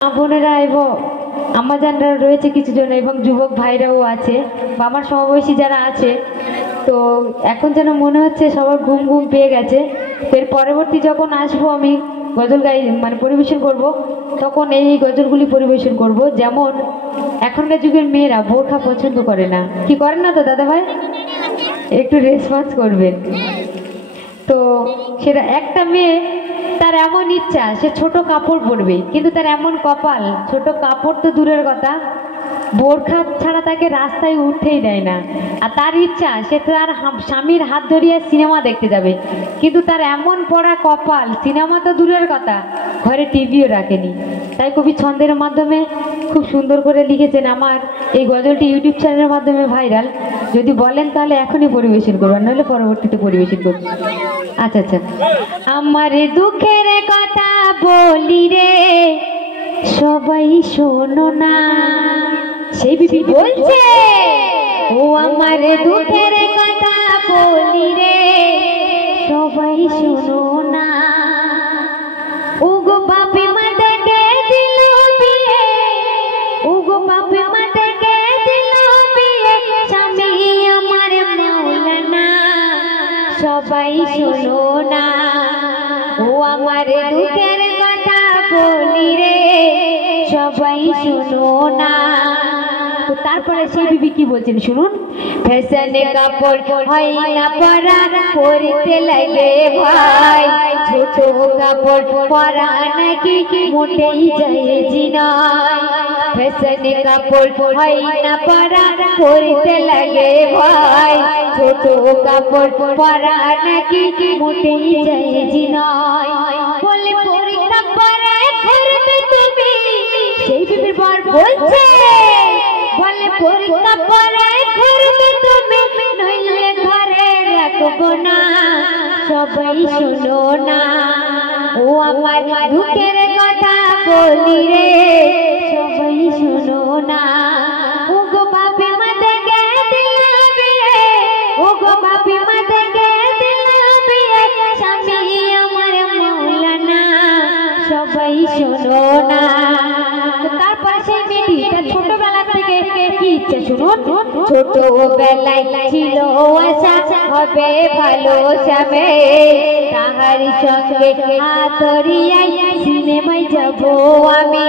বোনেরা এবং আমাজানরা রয়েছে কিছু জন এবং যুবক ভাইরাও আছে বা আমার সমবয়সী যারা আছে। তো এখন যেন মনে হচ্ছে সবার ঘুম ঘুম পেয়ে গেছে। এর পরবর্তী যখন আসবো আমি গজল গাই মানে পরিবেশন করব, তখন এই গজলগুলি পরিবেশন করব। যেমন এখনকার যুগের মেয়েরা বোরখা পছন্দ করে না, কি করেন না তো দাদা ভাই? একটু রেসপন্স করবেন। তো সেটা একটা মেয়ে তার এমন ইচ্ছা সে ছোট কাপড় পরবে, কিন্তু তার এমন কপাল ছোট কাপড় তো দূরের কথা, বোরখা ছাড়া তাকে রাস্তায় উঠতেই দেয় না। আর তার ইচ্ছা সে তার স্বামীর হাত ধরিয়ে সিনেমা দেখতে যাবে, কিন্তু তার এমন পড়া কপাল সিনেমা তো দূরের কথা, ঘরে টিভিও রাখেনি। তাই কবি ছন্দের মাধ্যমে খুব সুন্দর করে লিখেছেন। আমার এই গজলটি ইউটিউব চ্যানেলের মাধ্যমে ভাইরাল। যদি বলেন তাহলে এখনই পরিবেশন করবেন, নাহলে পরবর্তীতে পরিবেশন করবেন। আচ্ছা আচ্ছা। আমার দুঃখের কথা বলি রে সবাই শোনো না, সেই বিবি বলছে ও আমার দুঃখের কথা বলি রে সবাই শোনো না। ও গো বাপি মাদেরকে দিল বিয়ে, ও গো বাপি মাদেরকে দিল বিয়ে, স্বামী আমার মাওলানা সবাই শোনো না। ও আমার দুঃখের কথা বলি রে সবাই শোনো না। তো তারপরে সেই বিবি কি বলছেন শুনুন। ফ্যাশনে কাপড় হয় না পরা, পরতে লাগে ভাই, ছোট কাপড় পরা নাকি মোটেই যায় না। ফ্যাশনে কাপড় হয় না পরা, পরতে লাগে ভাই, ছোট কাপড় পরা নাকি মোটেই যায় না। বলে পরীক্ষা পরে করবে তুমি, সেই বিবির বর বলছে বলে পরীক্ষা পরে করবে তুমি, নইলে ঘরে রাখবো না সবাই শোনো না। ও আমার দুঃখের কথা বলি রে সবাই শোনো না। ও গো বাপি মাদেরকে দিল বিয়ে, ও গো বাপি মাদেরকে দিল বিয়ে, স্বামী আমার মাওলানা সবাই শোনো না। তারপর সেই মেয়েটি ছোটবেলা থেকে কি ইচ্ছা শুনুন। ছোটবেলায় ছিল আশা হবে ভালো যাবে, তাহার সঙ্গে হাতরিয়াই সিনেমায় যাব আমি।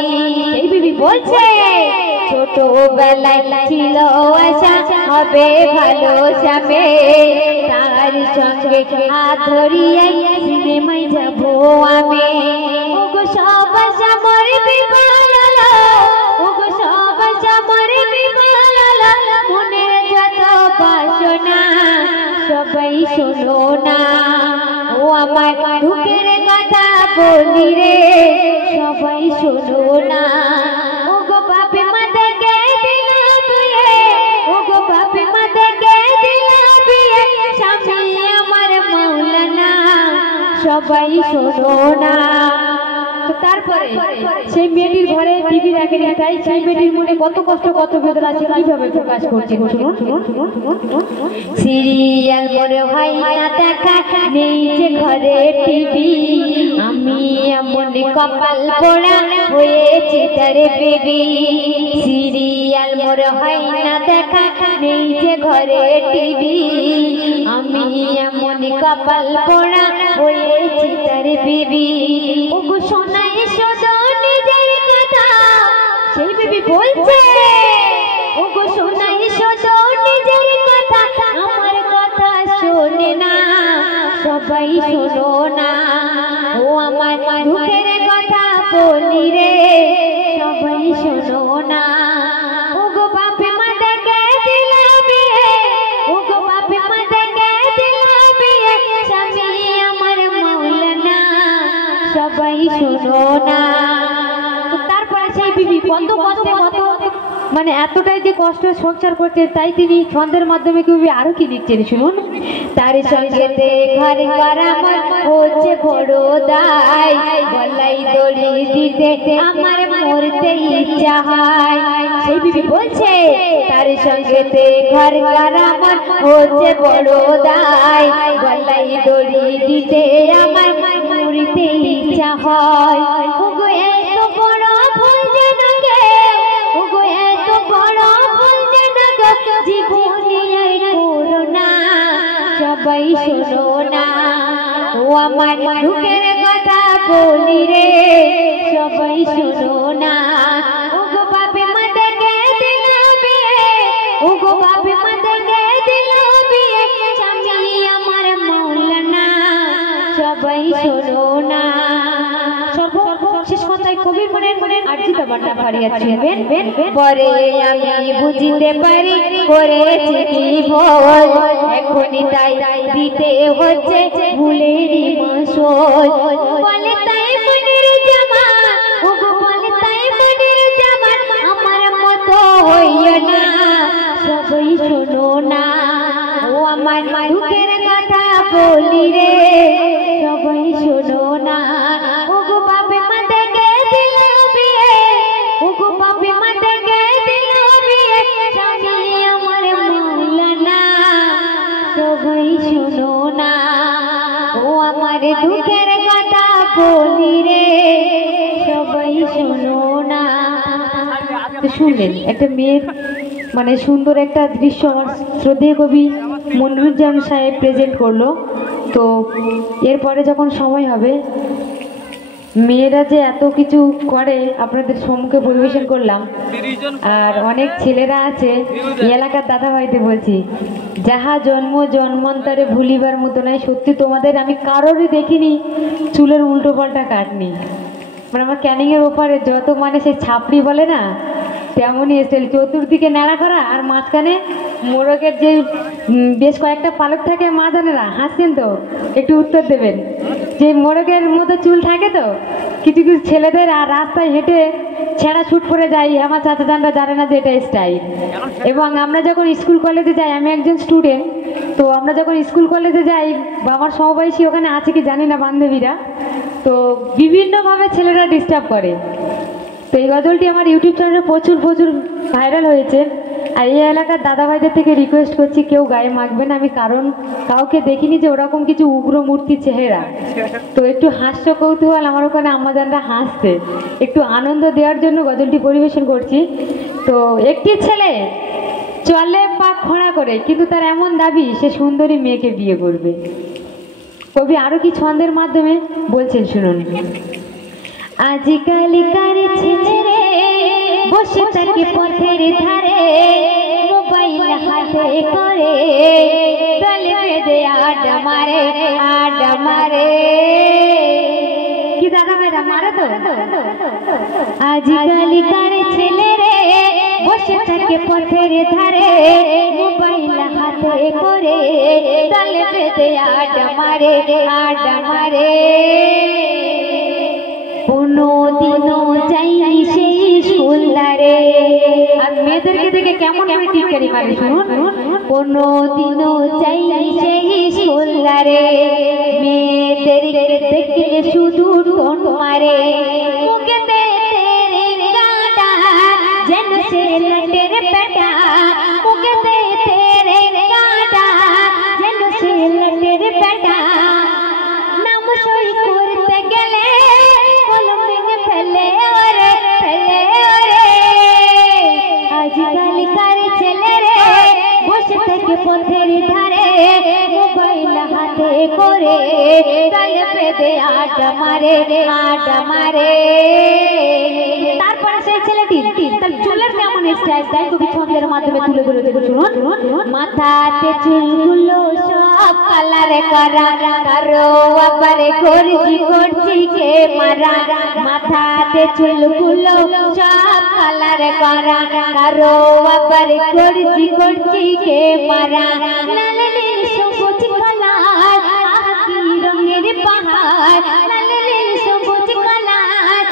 এই বিবি বলছে ছোটবেলায় ছিল আশা হবে ভালো যাবে, তাহার সঙ্গে হাতরিয়াই সিনেমায় যাব আমি। ওগো সব আশা মরে বিফল, ওগো সব আশা মরে বিফল, মনের যত বাসনা সবাই শোনো না। ও আমার দুঃখের কথা বলি রে সবাই শোনো না। ও গো বাপি মাদেরকে দিল বিয়ে, ও গো বাপি মাদেরকে দিল বিয়ে, স্বামী আমার মাওলানা সবাই শোনো না। তারপরে সেই মেয়েটির ঘরে টিভি রাখেনি, তাই সেই মেয়েটির মনে কত কষ্ট কত বেদনা আছে কিভাবে প্রকাশ করছে শুনুন শুনুন শুনুন শুনুন। সিরিয়াল মনে হয় না দেখা নেই যে ঘরে টিভি, আমি এমন কপাল পোড়া হয়েছে তারে বেবি। সিরিয়াল মনে হয় না দেখা নেই যে ঘরে টিভি, আমি এমন কপাল পোড়া হয়েছে তারে বেবি। ওগো সোনা এসো তো নিজের কথা, সেই বেবি বলছে ওগো সোনা এসো তো নিজের কথা, আমার কথা শোনে না সবাই শোনো না। ও আমার দুঃখের কথা বলি রে সবাই শোনো না। ওগো বাপি মাদেরকে দিল বিয়ে, ওগো বাপি মাদেরকে দিল বিয়ে, স্বামী আমার মাওলানা সবাই শোনো না। তারপরে সেই বিবি কত কষ্টে কত মানে এতটাই যে কষ্ট সংসার করছে, তাই তিনি ছন্দের মাধ্যমে কি আরো কি লিখছেন শুনুন। তার সঙ্গে ঘর কারামত হচ্ছে বড় দায়, গলাই দড়ি দিতে আমার মরতে ইচ্ছা হয়। সেই বিবি বলছে তার সঙ্গে ঘর কারামত হচ্ছে বড় দায়, গলাই দড়ি দিতে আমার মরতে ইচ্ছা হয়। ওগো এত বড় ভুল আমার দুঃখের কথা বলি রে সবাই শোনো না। ও গো বাপে মা দেখে দিল বিয়ে, ও গো বাপে মা দেখে দিল বিয়ে, স্বামী আমার মাওলানা সবাই শোনো না। সর্বশেষ কথায় কবির মনের আর্জিত বাটা ফারিয়াছিলেন, পরে আমি বুঝিতে পারি করেছি কি ভুল, এখনই তাই দিতে হচ্ছে ভুলেরই মাসুল। বলে তাই মনের জামা, ও গো বলে তাই মনের জামা, আমার মতো হইও না সবাই শোনো না। ও আমার দুঃখের কথা বলি রে সবাই শোনো না। ও গো বাপে মা দেখে দিল বিয়ে, ও গো বাপে মা দেখে দিল বিয়ে, স্বামী আমার মাওলানা সবাই শোনো না। ও আমার দুঃখের কথা বলি রে সবাই শোনো না। শুনলেন একটা মেয়ের মানে সুন্দর একটা দৃশ্য আমার শ্রদ্ধেয় কবি মনিরুজ্জামান সাহেব প্রেজেন্ট করলো। তো এরপরে যখন সময় হবে মেয়েরা যে এত কিছু করে আপনাদের সম্মুখে পরিবেশন করলাম। আর অনেক ছেলেরা আছে এই এলাকার দাদা ভাইতে বলছি, যাহা জন্ম জন্মান্তরে ভুলিবার মতো নয়। সত্যি তোমাদের আমি কারোরই দেখিনি চুলের উল্টো পাল্টা কাটনি। মানে আমার ক্যানিংয়ের ওপারে যত মানে সেই ছাপড়ি বলে না তেমনই স্টাইল, চতুর্দিকে ন্যাড়া করা আর মাঝখানে মোরগের যে বেশ কয়েকটা পালক থাকে মা জানেরা, হাসছেন তো একটু উত্তর দেবেন। যে মোরগের মতো চুল থাকে তো কিছু কিছু ছেলেদের, আর রাস্তায় হেঁটে ছেঁড়া ছুট পরে যাই, আমার চাচা জানরা জানে না যে এটা স্টাইল। এবং আমরা যখন স্কুল কলেজে যাই, আমি একজন স্টুডেন্ট, তো আমরা যখন স্কুল কলেজে যাই বা আমার সমবয়সী ওখানে আছে কি জানি না বান্ধবীরা, তো বিভিন্নভাবে ছেলেরা ডিস্টার্ব করে। তো এই গজলটি আমার ইউটিউব চ্যানেলে প্রচুর ভাইরাল হয়েছে। আর এই এলাকার দাদা ভাইদের থেকে রিকোয়েস্ট করছি কেউ গায়ে মাখবেন, আমি কারণ কাউকে দেখিনি যে ওরকম কিছু উগ্র মূর্তির চেহারা। তো একটু হাস্য কৌতূহল আমার ওখানে আম্মাজানরা হাসছে, একটু আনন্দ দেওয়ার জন্য গজলটি পরিবেশন করছি। তো একটি ছেলে চলে পা খোঁড়া করে, কিন্তু তার এমন দাবি সে সুন্দরী মেয়েকে বিয়ে করবে। কবি আরো কি ছন্দের মাধ্যমে বলছেন শুনুন। আজকালকার ছেলেরে বসে থাকে পথের ধারে, মোবাইল হাতে করে দলে বেঁধে আড্ডা মারে, আড্ডা মারে। কি দাদা মেয়েরা মারে তো। আজকালকার ছেলেরে বসে থাকে পথের ধারে, মোবাইল হাতে করে দলে বেঁধে আড্ডা মারে, আড্ডা মারে। কোনদিনও যাইনি সেই স্কুলদারে। আর মেয়েদেরকে দেখে কেমন করে টিটকারি মারে শুনুন। কোনদিনও যাইনি সেই স্কুলদারে, মেয়েদেরকে দেখলে শুধু টোন মারে। মুখেতে তেরে কাঁটা যেন সে লটের পেটা, মুখেতে তেরে কাঁটা যেন সে লটের পেটা। নাম সই করতে গেলে আজকালকার ছেলেরে বসে থেকে পথের ধারে, মোবাইল হাতে করে দলে বেঁধে আড্ডা মারে, আড্ডা মারে। তারপরে সেই ছেলেটি তার চুলের কেমন স্টাইল তাই কবি ছন্দের মাধ্যমে তুলে ধরে দেবে শুনুন। মাথাতে চুলগুলো সব কালার করা, কারো আবার করছি কে মারা। মাথাতে চুলগুলো সব কালার করা, কারো আবার করছি কে মারা। লাল নীল সবুজ কালার কি রঙের পাহাড়, লাল নীল সবুজ কালার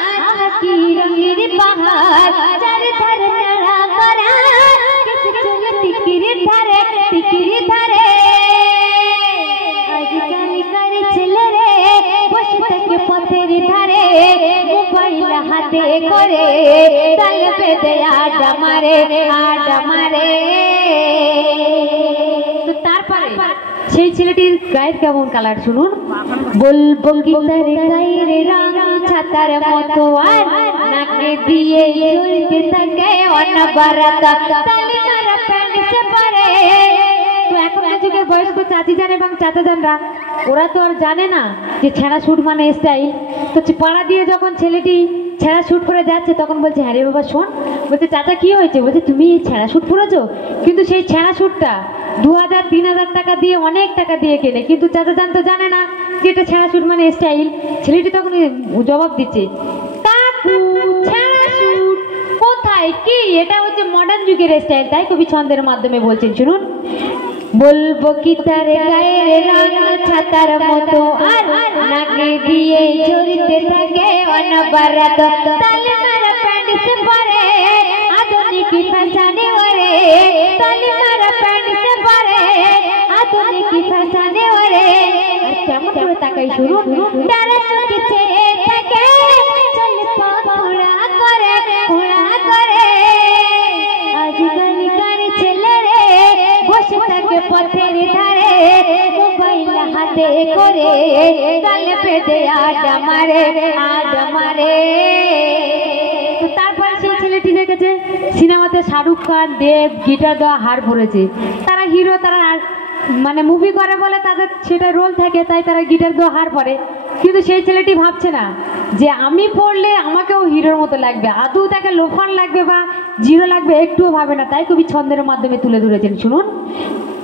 কি রঙের পাহাড়। চার ধার নাড়া করা চুল টিকির ধারে, টিকির ধারে। আজকালকার ছেলেরে বসে থাকে পথের ধারে, মোবাইল হাতে করে দলে বেঁধে আড্ডা মারে, আড্ডা মারে। তো তারপরে সেই ছেলেটির গায়ের কেমন কালার শুনুন। বলবো কি তার গায়ের রং ছাতার মতো, আর নাকে দিয়ে চলতে থাকে অনবরত। তালি মারা প্যান্ট সে পরে এখনকার যুগের বয়স্ক চাচিজান এবং চাচাজানরা ওরা তো আর জানে না যে ছেঁড়া স্যুট মানে স্টাইল। তো পাড়া দিয়ে যখন ছেলেটি ছেঁড়া স্যুট পরে যাচ্ছে তখন বলছে, হ্যাঁ রে বাবা শোন, বলছে চাচা কি হয়েছে, বলছে তুমি এই ছেঁড়া স্যুট পরেছো। কিন্তু সেই ছেঁড়া স্যুটটা 2000-3000 টাকা দিয়ে, অনেক টাকা দিয়ে কেনে, কিন্তু চাচাজান তো জানে না যে এটা ছেঁড়া স্যুট মানে স্টাইল। ছেলেটি তখন জবাব দিচ্ছে, কাকু ছেঁড়া স্যুট কোথায়, কি এটা হচ্ছে মডার্ন যুগের স্টাইল। তাই কবি ছন্দের মাধ্যমে বলছেন, শুনুন। বলবো কি তার গায়ের রং ছাতার মতো, আর নাকে দিয়ে ঝরতে থাকে অনবরত, তালে মারা প্যান্ট সে পরে আধুনিক ফ্যাশনে ওরে, তালে মারা প্যান্ট সে পরে আধুনিক ফ্যাশনে ওরে। আর কেমন করে তাকাই, শুনুন। তারা চোখে থাকে চলে ঘোড়া করে ঘোড়া করে, আজকালকার ছেলেরে বসে থাকে পথের ধারে, মোবাইল হাতে করে গালে পেতে আড্ডা মারে আড্ডা মারে। তারপর সেই ছেলেটি দেখেছে সিনেমাতে শাহরুখ খান, দেব, গিটার দেওয়া হার পড়েছে। তারা হিরো, তারা মানে মুভি করে বলে তাদের সেটা রোল থাকে, তাই তারা গিটার দেওয়া হার পরে। কিন্তু সেই ছেলেটি ভাবছে না যে আমি পড়লে আমাকেও হিরোর মতো লাগবে, আদৌ তাকে লোফান লাগবে বা জিরো লাগবে, একটুও ভাবে না। তাই কবি ছন্দের মাধ্যমে তুলে ধরেছেন, শুনুন।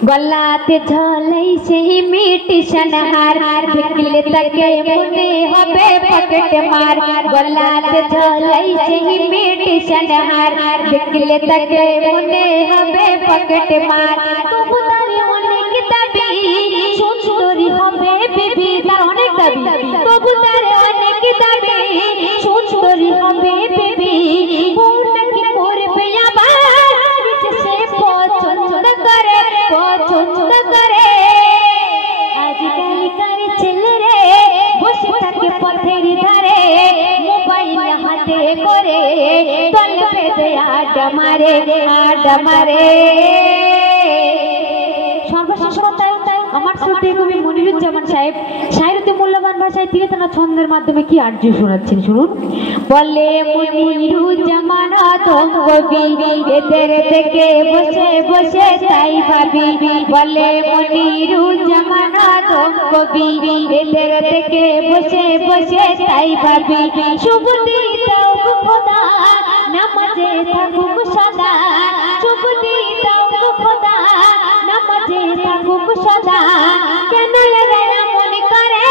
গলাতে ঝলাই সেই মিটি সনহার, দেখলে তাকে মনে হবে পকেট মার। গলাতে ঝলাই সেই মিটি সনহার, দেখলে তাকে মনে হবে পকেট মার। তবু তার অনেক দাবি, সুন্দরী হবে বিবি, তার অনেক দাবি, তবু তার অনেক দাবি, সুন্দরী হবে বিবি। নাকি করবে আবার সে পছন্দ করে পছন্দ করে। আজকালকার ছেলেরে বসে থাকে পথের ধারে, মোবাইল হাতে করে দল বেঁধে আড্ডা মারে আড্ডা মারে। সর্বশেষ কথা, আমার শ্রদ্ধেয় কবি মনিরুজ্জামান সাহেব সাহিত্যে মূল্যবান ভাষায় তিনি তার ছন্দের মাধ্যমে কি আর্য শোনাচ্ছেন, শুনুন। বলে মনিরুজ্জামান কবি, এদের থেকে বসে বসে তাই ভাবি। বলে মনিরুজ্জামান কবি, এদের থেকে বসে বসে তাই ভাবি। শুভ দিতাও খোদা নামাজে থাকুক সদা, শুভ দিতাও খোদা নামাজে থাকুক সদা। কেন এরা মনে করে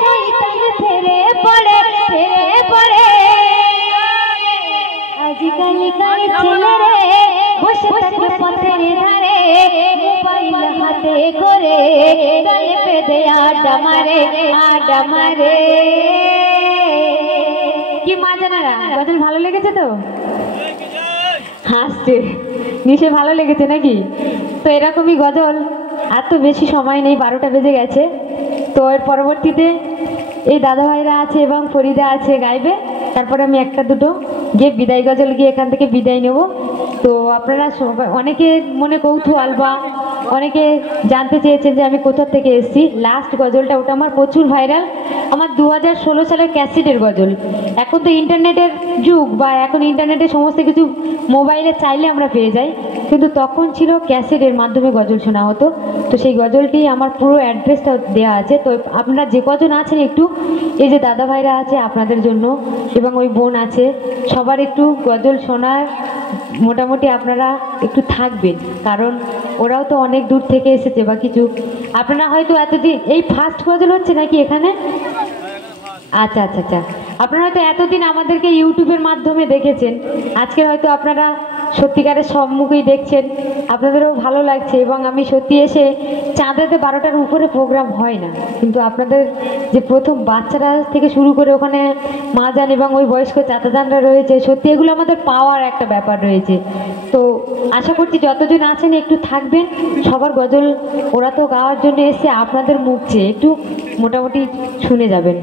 শয়তান ফেরে পড়ে ফেরে পড়ে। আজকালকার ছেলেরে বসে থাকে পথের ধারে, মোবাইল হাতে করে গালে পেতে আড্ডা মারে আড্ডা মারে। কি মা জানারা, গজল ভালো লেগেছে তো? হাসছে নিশ্চয় ভালো লেগেছে নাকি? তো এরকমই গজল, আর তো বেশি সময় নেই, 12টা বেজে গেছে। তো এর পরবর্তীতে এই দাদা ভাইরা আছে এবং ফরিদা আছে গাইবে, তারপরে আমি একটা দুটো গিয়ে বিদায় গজল গিয়ে এখান থেকে বিদায় নেব। তো আপনারা অনেকে মনে কৌতূহল বা অনেকে জানতে চেয়েছেন যে আমি কোথা থেকে এসেছি। লাস্ট গজলটা ওটা আমার প্রচুর ভাইরাল, আমার 2016 সালের ক্যাসেটের গজল। এখন তো ইন্টারনেটের যুগ, বা এখন ইন্টারনেটে সমস্ত কিছু মোবাইলে চাইলে আমরা পেয়ে যাই, কিন্তু তখন ছিল ক্যাসেটের মাধ্যমে গজল শোনা হতো। তো সেই গজলটি আমার পুরো অ্যাড্রেসটা দেওয়া আছে। তো আপনারা যে কজন আছেন একটু, এই যে দাদা ভাইরা আছে আপনাদের জন্য, এবং ওই বোন আছে, সবার একটু গজল শোনার মোটামুটি আপনারা একটু থাকবেন, কারণ ওরাও তো অনেক দূর থেকে এসেছে বা কিছু। আপনারা হয়তো এতদিন এই ফার্স্ট গজল হচ্ছে নাকি এখানে? আচ্ছা আচ্ছা আচ্ছা, আপনারা হয়তো এতদিন আমাদেরকে ইউটিউবের মাধ্যমে দেখেছেন, আজকে হয়তো আপনারা সত্যিকারের সম্মুখেই দেখছেন, আপনাদেরও ভালো লাগছে। এবং আমি সত্যি এসে চাঁদেতে 12টার উপরে প্রোগ্রাম হয় না, কিন্তু আপনাদের যে প্রথম বাচ্চারা থেকে শুরু করে ওখানে মাজান এবং ওই বয়স্ক চাচাজানরা রয়েছে, সত্যি এগুলো আমাদের পাওয়ার একটা ব্যাপার রয়েছে। তো আশা করছি যতজন আছেন একটু থাকবেন, সবার গজল ওরা তো গাওয়ার জন্য এসে আপনাদের মুখ চেয়ে একটু মোটামুটি শুনে যাবেন।